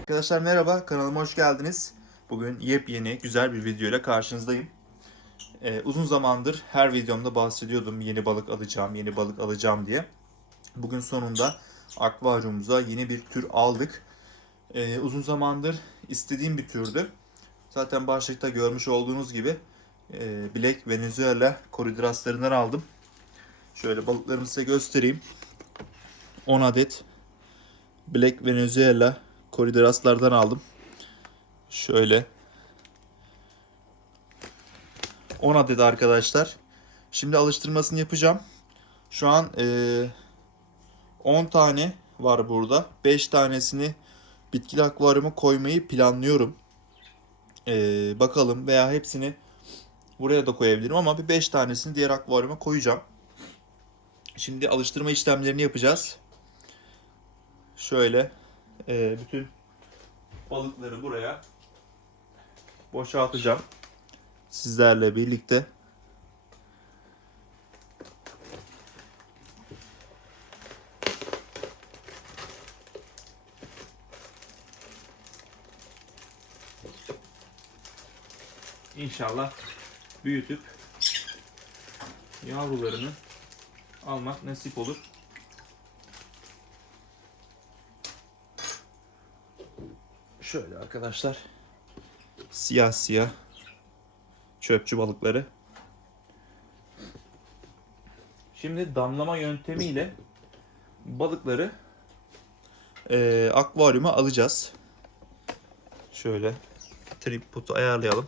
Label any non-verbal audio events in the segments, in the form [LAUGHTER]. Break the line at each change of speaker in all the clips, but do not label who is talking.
Arkadaşlar merhaba, kanalıma hoş geldiniz. Bugün yepyeni, güzel bir video ile karşınızdayım. Ee, uzun zamandır her videomda bahsediyordum yeni balık alacağım, yeni balık alacağım diye. Bugün sonunda akvaryumumuza yeni bir tür aldık. Ee, uzun zamandır istediğim bir türdü. Zaten başlıkta görmüş olduğunuz gibi e, Black Venezuela koridraslarından aldım. Şöyle balıklarımı size göstereyim. 10 adet Black Venezuela koridoraslardan aldım. Şöyle 10 adet arkadaşlar. Şimdi alıştırmasını yapacağım. Şu an eee 10 tane var burada. 5 tanesini bitkili akvaryuma koymayı planlıyorum. Eee, bakalım veya hepsini buraya da koyabilirim ama bir 5 tanesini diğer akvaryuma koyacağım. Şimdi alıştırma işlemlerini yapacağız. Şöyle eee, bütün balıkları buraya boşaltacağım. Sizlerle birlikte. İnşallah büyütüp yavrularını almak nasip olur. Şöyle arkadaşlar. Siyah siyah çöpçü balıkları. Şimdi damlama yöntemiyle balıkları eee akvaryuma alacağız. Şöyle tripodu ayarlayalım.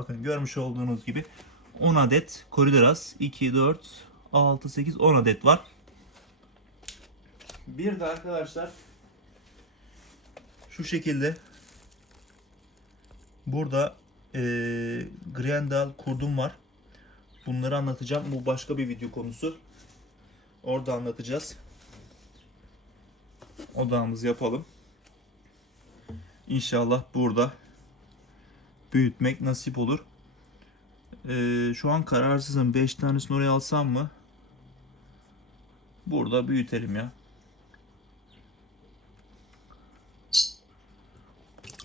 Bakın görmüş olduğunuz gibi 10 adet koridoras 2, 4, 6, 8, 10 adet var. Bir de arkadaşlar şu şekilde burada eee Grendel kurdum var. Bunları anlatacağım. Bu başka bir video konusu. Orada anlatacağız. Odağımızı yapalım. İnşallah burada büyütmek nasip olur. Ee, şu an kararsızım. 5 tanesini oraya alsam mı? Burada büyütelim ya.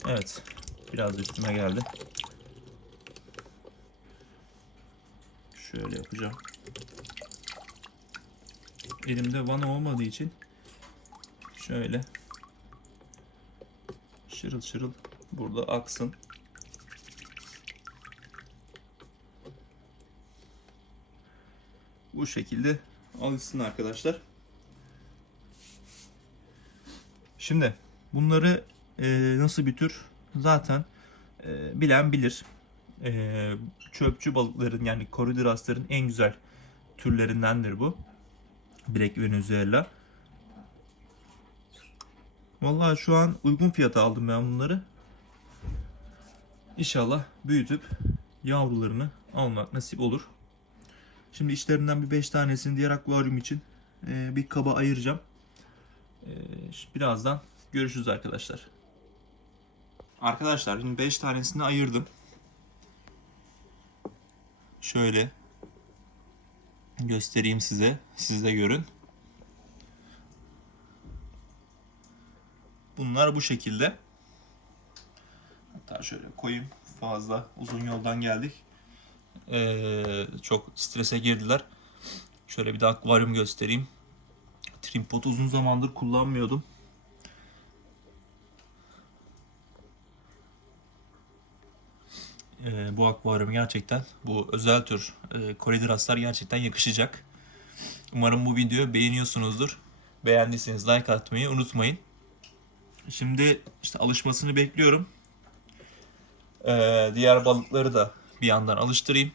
Evet. Biraz üstüme geldi. Şöyle yapacağım. Elimde vana olmadığı için şöyle şırıl şırıl burada aksın. Bu şekilde alışsın arkadaşlar. Şimdi bunları e, nasıl bir tür zaten e, bilen bilir. E, çöpçü balıkların yani koridorasların en güzel türlerindendir bu. Black Venezuela. Vallahi şu an uygun fiyata aldım ben bunları. İnşallah büyütüp yavrularını almak nasip olur. Şimdi içlerinden bir 5 tanesini diğer akvaryum için e, bir kaba ayıracağım. E, birazdan görüşürüz arkadaşlar. Arkadaşlar şimdi 5 tanesini ayırdım. Şöyle göstereyim size. Siz de görün. Bunlar bu şekilde. Hatta şöyle koyayım. Fazla uzun yoldan geldik. Ee, çok strese girdiler. Şöyle bir de akvaryum göstereyim. Tripod uzun zamandır kullanmıyordum. Ee, bu akvaryum gerçekten bu özel tür e, koridoraslar gerçekten yakışacak. Umarım bu videoyu beğeniyorsunuzdur. Beğendiyseniz like atmayı unutmayın. Şimdi işte alışmasını bekliyorum. Ee, diğer balıkları da bir yandan alıştırayım.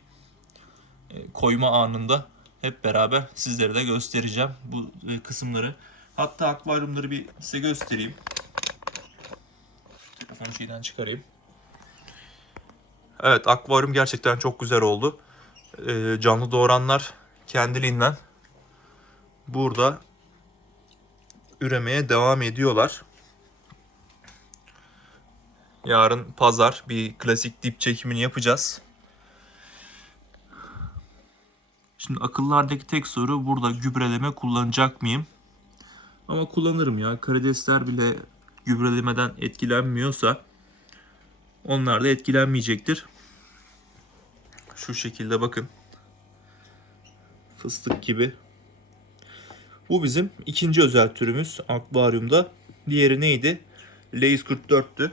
Ee, koyma anında hep beraber sizlere de göstereceğim bu e, kısımları. Hatta akvaryumları bir size göstereyim. Telefonu şeyden çıkarayım. Evet akvaryum gerçekten çok güzel oldu. Ee, canlı doğuranlar kendiliğinden burada üremeye devam ediyorlar. Yarın pazar bir klasik dip çekimini yapacağız. Şimdi akıllardaki tek soru burada gübreleme kullanacak mıyım? Ama kullanırım ya. Karidesler bile gübrelemeden etkilenmiyorsa onlar da etkilenmeyecektir. Şu şekilde bakın. Fıstık gibi. Bu bizim ikinci özel türümüz akvaryumda. Diğeri neydi? Lays 44'tü.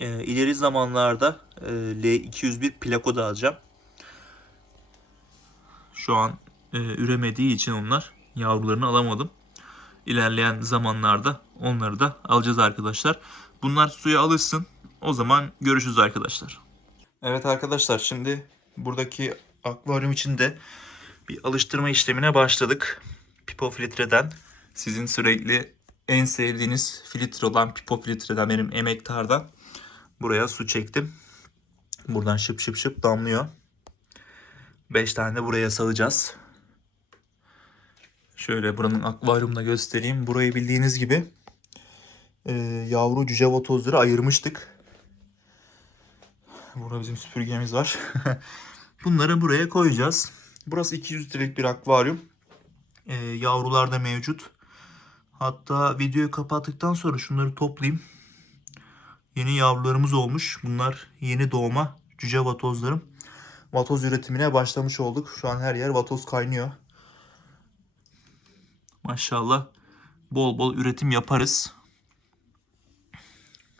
Ee, ileri zamanlarda e, L201 plako da alacağım. Şu an e, üremediği için onlar yavrularını alamadım. İlerleyen zamanlarda onları da alacağız arkadaşlar. Bunlar suya alışsın. O zaman görüşürüz arkadaşlar. Evet arkadaşlar şimdi buradaki akvaryum içinde bir alıştırma işlemine başladık. Pipo filtreden sizin sürekli en sevdiğiniz filtre olan Pipo filtreden benim emektardan buraya su çektim. Buradan şıp şıp şıp damlıyor. 5 tane de buraya salacağız. Şöyle buranın akvaryumda göstereyim. Burayı bildiğiniz gibi e, yavru cüce vatozları ayırmıştık. Burada bizim süpürgemiz var. [LAUGHS] Bunları buraya koyacağız. Burası 200 litrelik bir akvaryum. E, yavrular da mevcut. Hatta videoyu kapattıktan sonra şunları toplayayım. Yeni yavrularımız olmuş. Bunlar yeni doğma cüce vatozlarım. Vatoz üretimine başlamış olduk. Şu an her yer vatoz kaynıyor. Maşallah bol bol üretim yaparız.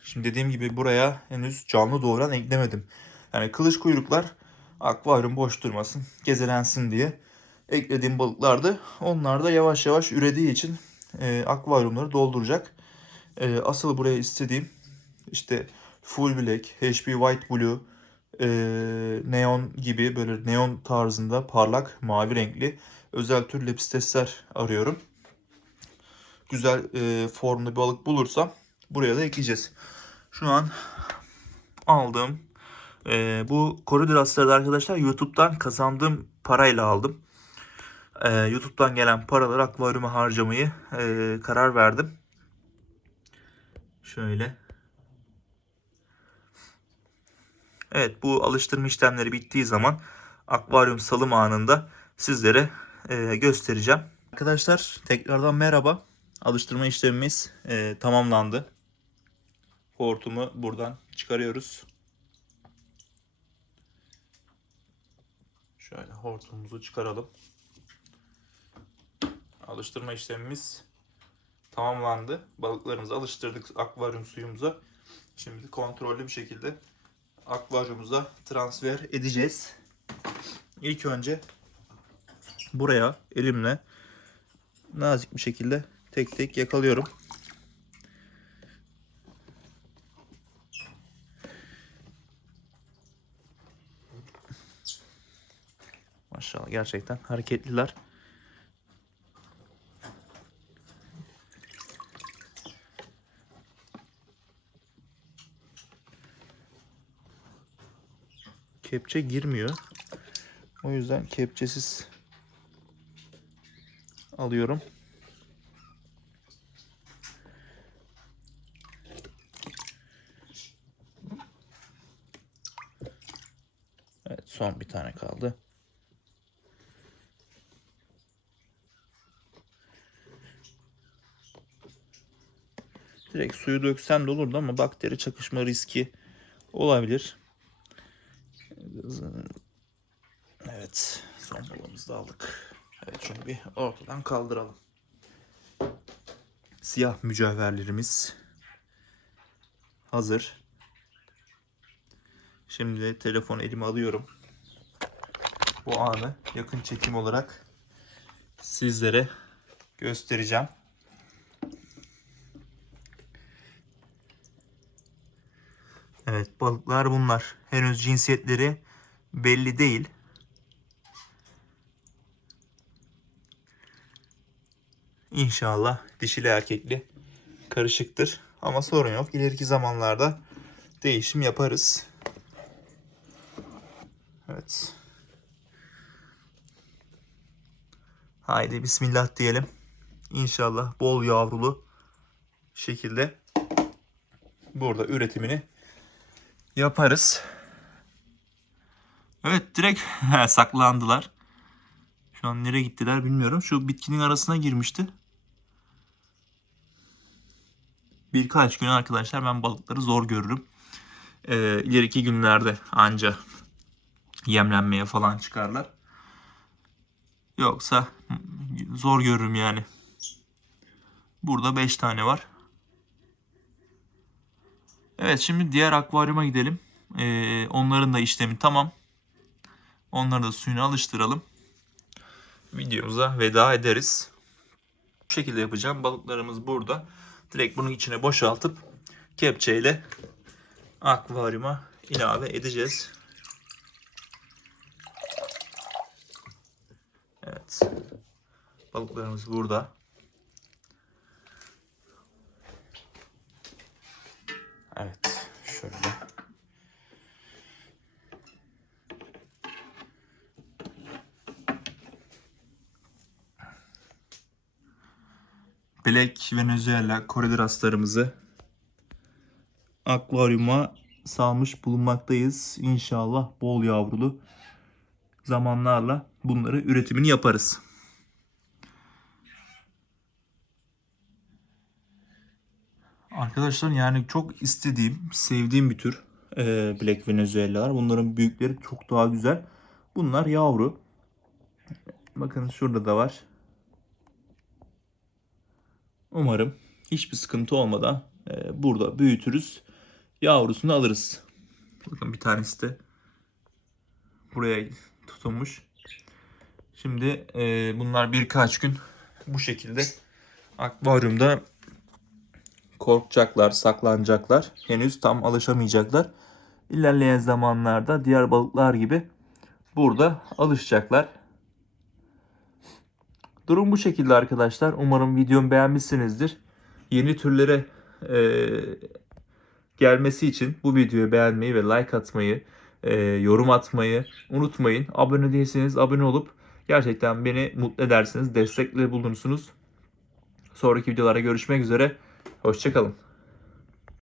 Şimdi dediğim gibi buraya henüz canlı doğuran eklemedim. Yani kılıç kuyruklar akvaryum boş durmasın, gezelensin diye eklediğim balıklardı. Onlar da yavaş yavaş ürediği için e, akvaryumları dolduracak. E, asıl buraya istediğim işte full black, HP white blue, e, neon gibi böyle neon tarzında parlak mavi renkli özel tür lepistesler arıyorum. Güzel e, formda bir balık bulursam buraya da ekleyeceğiz. Şu an aldığım e, bu koridorasları da arkadaşlar YouTube'dan kazandığım parayla aldım. E, YouTube'dan gelen paraları akvaryuma harcamayı e, karar verdim. Şöyle. Evet bu alıştırma işlemleri bittiği zaman akvaryum salım anında sizlere e, göstereceğim. Arkadaşlar tekrardan merhaba. Alıştırma işlemimiz e, tamamlandı. Hortumu buradan çıkarıyoruz. Şöyle hortumumuzu çıkaralım. Alıştırma işlemimiz tamamlandı. Balıklarımızı alıştırdık akvaryum suyumuza. Şimdi kontrollü bir şekilde akvaryumumuza transfer edeceğiz. İlk önce buraya elimle nazik bir şekilde tek tek yakalıyorum. Maşallah gerçekten hareketliler. Kepçe girmiyor. O yüzden kepçesiz alıyorum. Evet son bir tane kaldı. Direkt suyu döksen de olurdu ama bakteri çakışma riski olabilir. Evet balığımızı da aldık. Evet şunu bir ortadan kaldıralım. Siyah mücevherlerimiz hazır. Şimdi telefonu elime alıyorum. Bu anı yakın çekim olarak sizlere göstereceğim. Evet balıklar bunlar. Henüz cinsiyetleri belli değil. İnşallah dişili erkekli karışıktır. Ama sorun yok. İleriki zamanlarda değişim yaparız. Evet. Haydi bismillah diyelim. İnşallah bol yavrulu şekilde burada üretimini yaparız. Evet direkt [LAUGHS] saklandılar. Şu an nereye gittiler bilmiyorum. Şu bitkinin arasına girmişti. Birkaç gün arkadaşlar ben balıkları zor görürüm. Ee, ileriki günlerde anca yemlenmeye falan çıkarlar. Yoksa zor görürüm yani. Burada 5 tane var. Evet şimdi diğer akvaryuma gidelim. Ee, onların da işlemi tamam. Onları da suyuna alıştıralım. Videomuza veda ederiz. Bu şekilde yapacağım. Balıklarımız burada. Direkt bunun içine boşaltıp kepçeyle akvaryuma ilave edeceğiz. Evet. Balıklarımız burada. Evet. Şöyle. Black Venezuela koridoraslarımızı akvaryuma salmış bulunmaktayız. İnşallah bol yavrulu zamanlarla bunları üretimini yaparız. Arkadaşlar yani çok istediğim, sevdiğim bir tür e, Black Venezuela'lar. Bunların büyükleri çok daha güzel. Bunlar yavru. Bakın şurada da var. Umarım hiçbir sıkıntı olmadan e, burada büyütürüz. Yavrusunu alırız. Bakın bir tanesi de buraya tutunmuş. Şimdi e, bunlar birkaç gün bu şekilde akvaryumda korkacaklar, saklanacaklar. Henüz tam alışamayacaklar. İlerleyen zamanlarda diğer balıklar gibi burada alışacaklar. Durum bu şekilde arkadaşlar. Umarım videomu beğenmişsinizdir. Yeni türlere e, gelmesi için bu videoyu beğenmeyi ve like atmayı, e, yorum atmayı unutmayın. Abone değilseniz abone olup gerçekten beni mutlu edersiniz. Destekle bulunursunuz. Sonraki videolarda görüşmek üzere. Hoşçakalın.